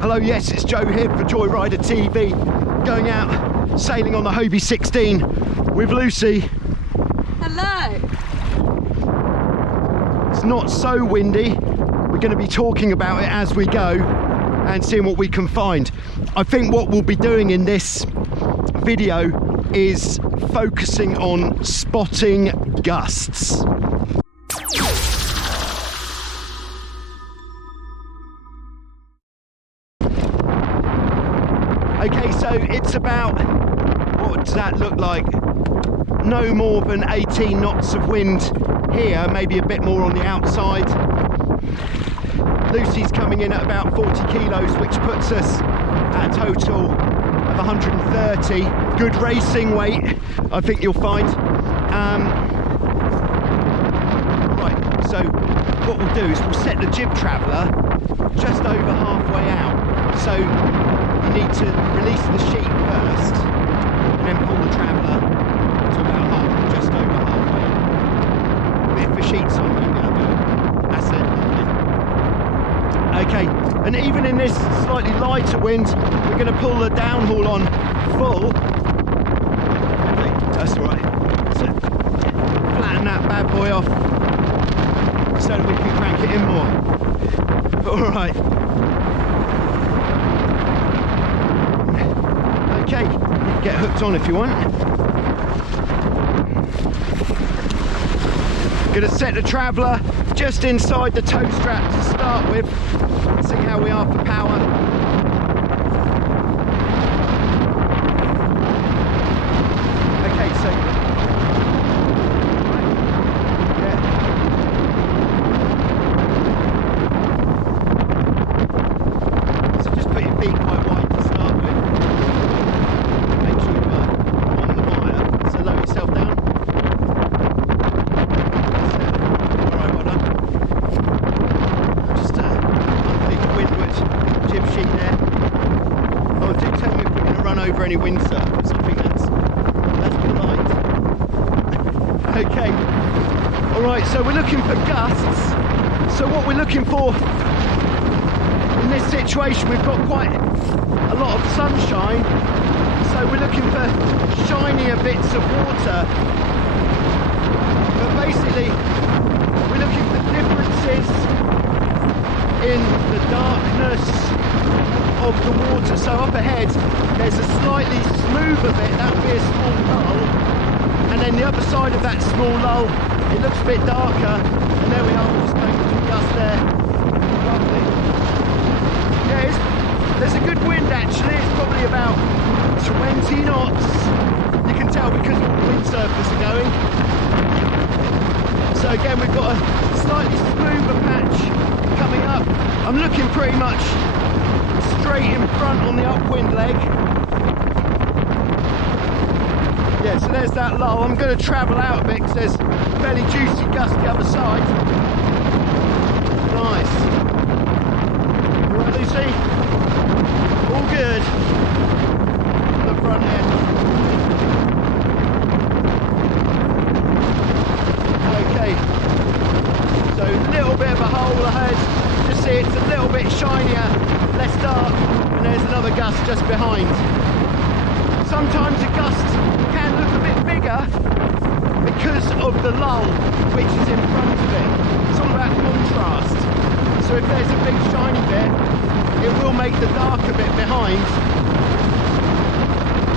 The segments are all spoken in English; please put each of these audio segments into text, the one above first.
Hello, yes, it's Joe here for Joyrider TV, going out sailing on the Hobie 16 with Lucy. Hello. It's not so windy. We're going to be talking about it as we go and seeing what we can find. I think what we'll be doing in this video is focusing on spotting gusts. Okay, so it's about, what does that look like? No more than 18 knots of wind here, maybe a bit more on the outside. Lucy's coming in at about 40 kilos, which puts us at a total of 130. Good racing weight, I think you'll find. Right, so what we'll do is we'll set the jib traveller just over halfway out. So you need to release the sheet first and then pull the traveller to about just over halfway. But if the sheet's on, we'll be able to do it. That's it. Okay, and even in this slightly lighter wind, we're going to pull the downhaul on full. Okay, that's all right. So flatten that bad boy off so that we can crank it in more. All right. Okay, get hooked on if you want. Gonna set the traveller just inside the tow strap to start with. See how we are for power. Okay, so so just put your feet quite wide to start with. Make sure you're on the wire. So lower yourself down. Alright, well done. Just underneath the windward jib sheet there. Oh, do tell me if we're going to run over any windsurf, because I think that's polite. Okay. Alright, so we're looking for gusts. So what we're looking for in this situation, we've got quite a lot of sunshine. So we're looking for shinier bits of water. But basically, we're looking for differences in the darkness of the water. So up ahead, there's a slightly smoother bit, that would be a small lull. And then the other side of that small lull, it looks a bit darker. And there we are, we're just going to the gust there. Lovely. Yeah, there's a good wind actually, it's probably about 20 knots. You can tell because all the windsurfers are going. So again, we've got a slightly smoother patch coming up. I'm looking pretty much straight in front on the upwind leg. Yeah, so there's that lull. I'm going to travel out a bit because there's fairly juicy gust the other side. Nice. All right, Lucy? All good. The front end. Okay. So a little bit of a hole ahead. Just see it's a little bit shinier, less dark, and there's another gust just behind. Sometimes a gust can look a bit bigger because of the lull which is in front of it. It's all about contrast. So if there's a big shiny bit, it will make the darker bit behind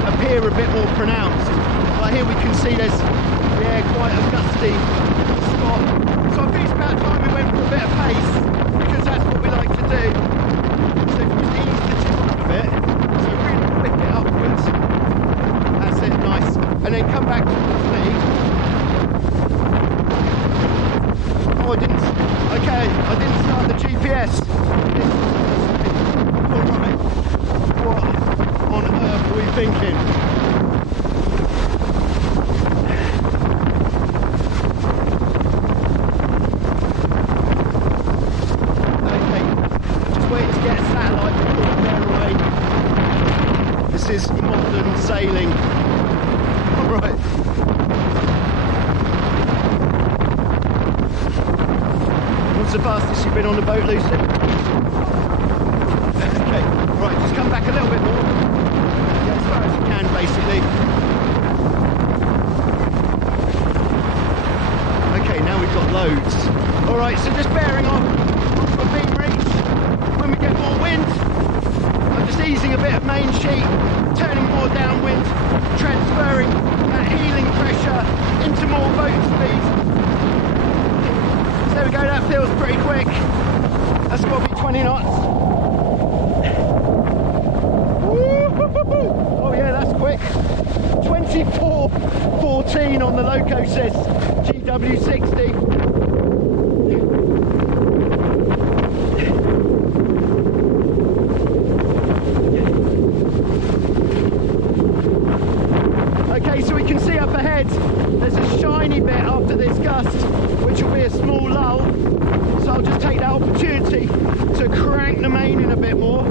appear a bit more pronounced. Like here we can see there's quite a gusty spot. So I think it's about time we went for a bit of pace, because that's what we like to do. So if we ease the tip off a bit, so really flick it upwards. That's it, nice. And then come back towards me. Oh, I didn't start the GPS. Alright. What on earth are we thinking? Okay. Just waiting to get a satellite record there away. This is modern sailing. Alright. What's the fastest you've been on the boat, Lucy? Okay. wind. I'm just easing a bit of main sheet, turning more downwind, transferring that heeling pressure into more boat speed. So there we go, that feels pretty quick. That's got to be 20 knots. Oh yeah, that's quick. 24.14 on the Locosys GW60. Okay, so we can see up ahead there's a shiny bit after this gust, which will be a small lull. So I'll just take that opportunity to crank the main in a bit more.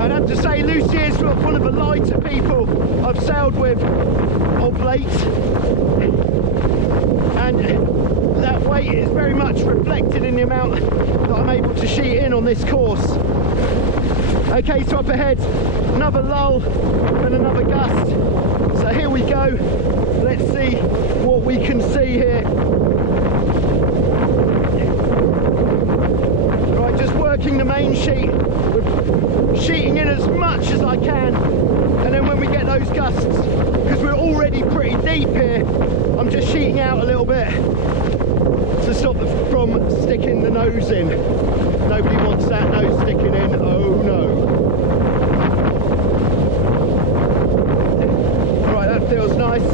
I'd have to say Lucy is one of the lighter people I've sailed with of late, and that weight is very much reflected in the amount that I'm able to sheet in on this course. Okay, so up ahead, another lull and another gust. So here we go. Let's see what we can see here. Right, just working the main sheet, sheeting in as much as I can, and then when we get those gusts, because we're already pretty deep here, I'm just sheeting out a little bit to stop from sticking the nose in. Nobody wants that nose sticking in, oh no. Alright, that feels nice.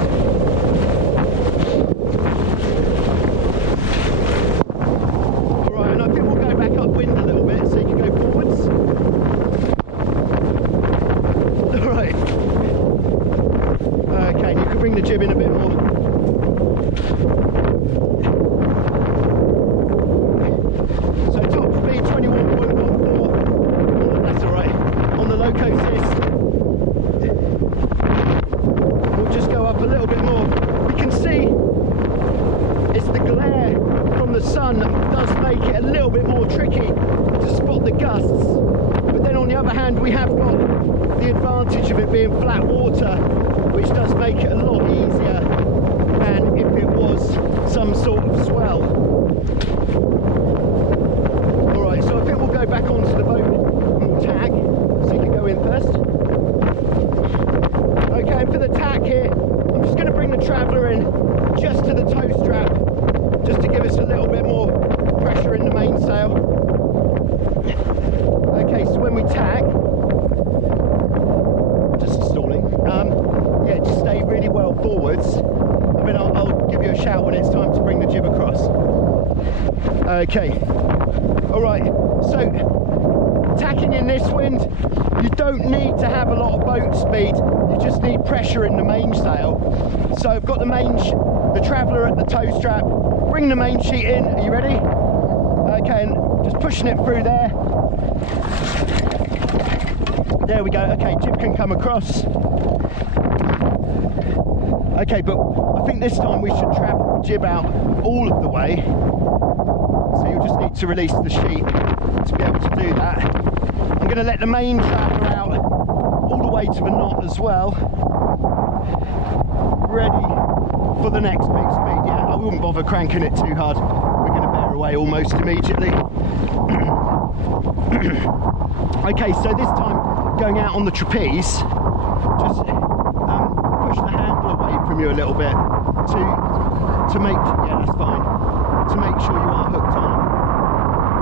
Alright, and I think we'll go back upwind a little bit so you can go forwards. Alright. Okay, and you can bring the jib in a bit more. So top speed 21.14. That's alright. On the Locosys. We'll just go up a little bit more. We can see it's the glare from the sun that does make it a little bit more tricky to spot the gusts. But then on the other hand, we have got the advantage of it being flat water, which does make it a lot easier than if it was some sort of swell. Alright, so I think we'll go back onto the boat and we'll tack, so you can go in first. Okay, and for the tack here, I'm just going to bring the Traveller in just to the tow strap, just to give us a little bit more pressure in the mainsail. Okay, so when we tack, just stalling, yeah, just stay really well forwards. I mean, I'll give you a shout when it's time to bring the jib across. Okay, alright, so tacking in this wind, you don't need to have a lot of boat speed, you just need pressure in the mainsail. So I've got the Traveller at the tow strap, bring the main sheet in, are you ready? Okay, and just pushing it through there. There we go, okay, jib can come across. Okay, but I think this time we should travel the jib out all of the way. So you'll just need to release the sheet to be able to do that. I'm going to let the main Traveller out all the way to the knot as well. Ready for the next big speed. Yeah, I wouldn't bother cranking it too hard. We're going to bear away almost immediately. Okay, so this time going out on the trapeze, just push the handle away from you a little bit to make, yeah, that's fine, to make sure you are hooked on.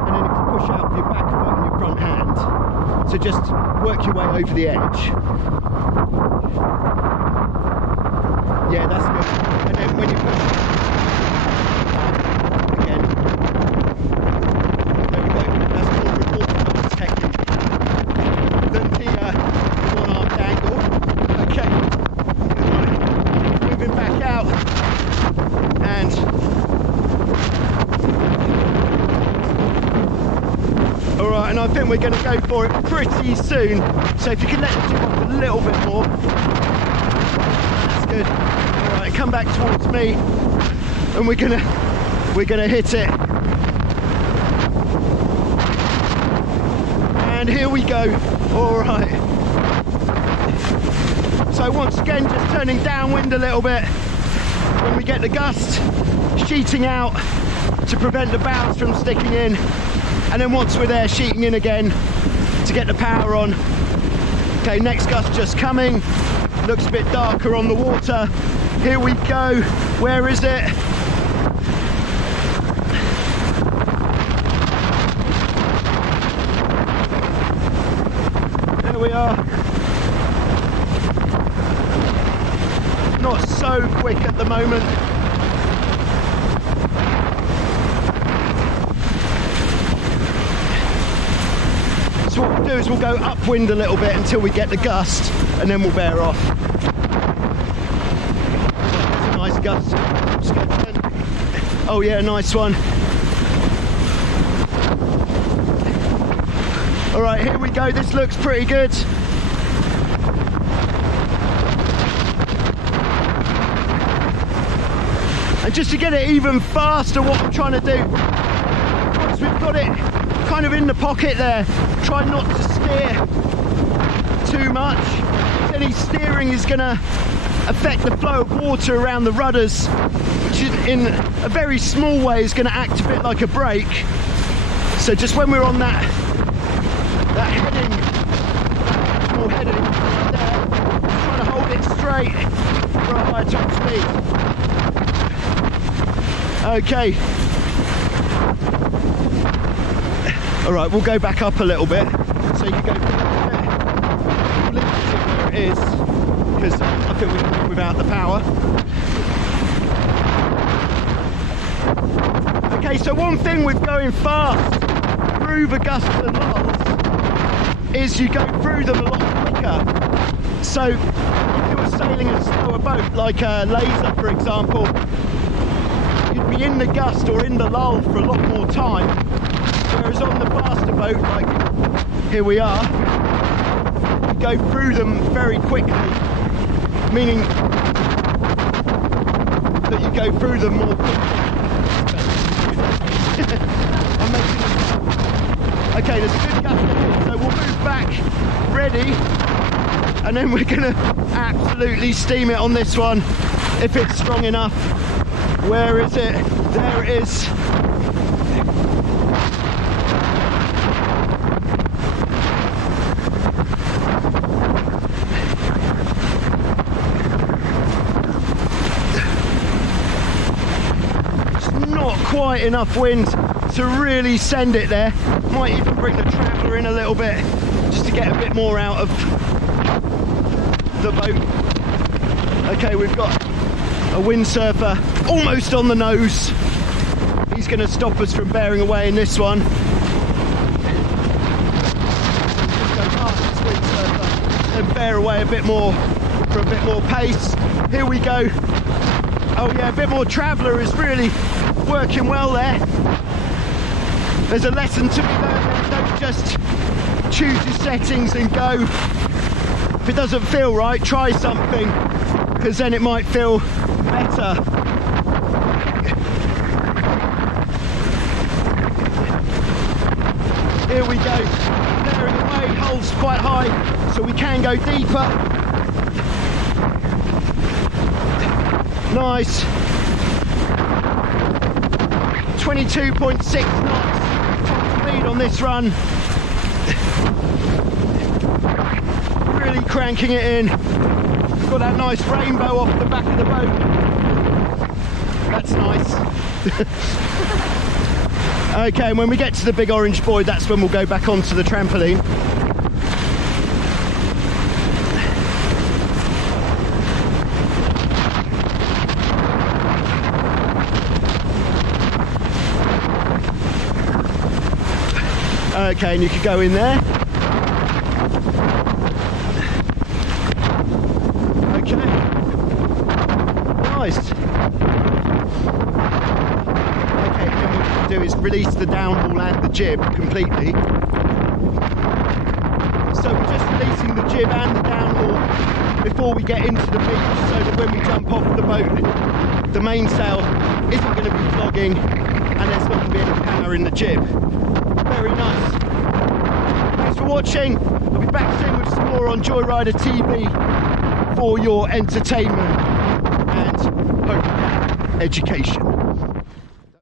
And then if you push out with your back foot and your front hand, so just work your way over the edge. Yeah, that's good. And then when you push again, there we go, that's more orthodox technique than the one-armed angle. Okay, moving back out, and alright, and I think we're going to go for it pretty soon, so if you can let the jib up a little bit more, that's good. Alright, come back towards me, and we're gonna hit it. And here we go. Alright. So once again, just turning downwind a little bit when we get the gust, sheeting out to prevent the bows from sticking in. and then once we're there, sheeting in again to get the power on. Okay, next gust just coming. Looks a bit darker on the water. Here we go. Where is it? There we are. Not so quick at the moment. So what we'll do is we'll go upwind a little bit until we get the gust, and then we'll bear off. That's a nice gust. Oh yeah, nice one. All right, here we go. This looks pretty good. And just to get it even faster, what I'm trying to do, once we've got it kind of in the pocket there, try not to steer too much. Any steering is going to affect the flow of water around the rudders, which is in a very small way is going to act a bit like a brake. So just when we're on that heading, small heading right there, trying to hold it straight for a higher top speed. Okay. All right, we'll go back up a little bit. So you can go we'll leave it where it is, because I think we can do without the power. Okay, so one thing with going fast through the gusts and lulls is you go through them a lot quicker. So if you were sailing a slower boat, like a laser for example, you'd be in the gust or in the lull for a lot more time, whereas on the faster boat, like here we are, you go through them very quickly, meaning that you go through them more quickly. I'm making it. Okay, there's a good gust ahead, so we'll move back, ready, and then we're gonna absolutely steam it on this one, if it's strong enough. Where is it? There it is. It's not quite enough wind to really send it there. Might even bring the traveller in a little bit, just to get a bit more out of the boat. Okay, we've got a windsurfer almost on the nose. He's going to stop us from bearing away in this one. Just go past this windsurfer and bear away a bit more for a bit more pace. Here we go. Oh yeah, a bit more traveller is really working well there. There's a lesson to be learned. Don't just choose your settings and go. If it doesn't feel right, try something, because then it might feel better. Here we go, bearing away, holds quite high, so we can go deeper. Nice. 22.6 knots top speed on this run. Really cranking it in. Got that nice rainbow off the back of the boat. That's nice. Okay, and when we get to the big orange buoy, that's when we'll go back onto the trampoline. Okay, and you can go in there. Okay. Nice. Okay, then what we'll do is release the downhaul and the jib completely. So we're just releasing the jib and the downhaul before we get into the beach, so that when we jump off the boat, the mainsail isn't going to be flogging and there's not going to be any power in the jib. Very nice. Thanks for watching. I'll be back soon with some more on Joyrider TV for your entertainment and hope education.